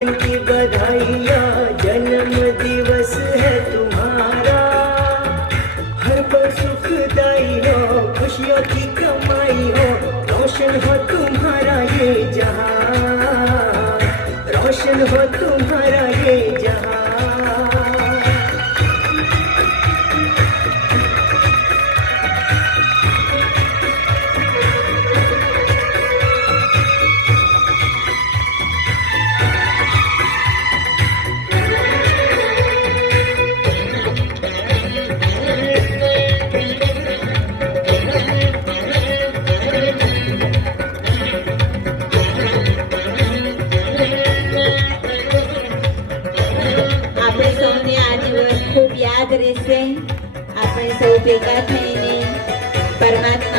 की बधाइयाँ, जन्म दिवस है तुम्हारा। हर पल सुखदाई हो, खुशियों की कमाई हो, रोशन हो तुम्हारा ये जहां, रोशन हो तुम्हारा ये जहां। યાદ રહેશે. આપણે સૌ ભેગા થઈને પરમાત્મા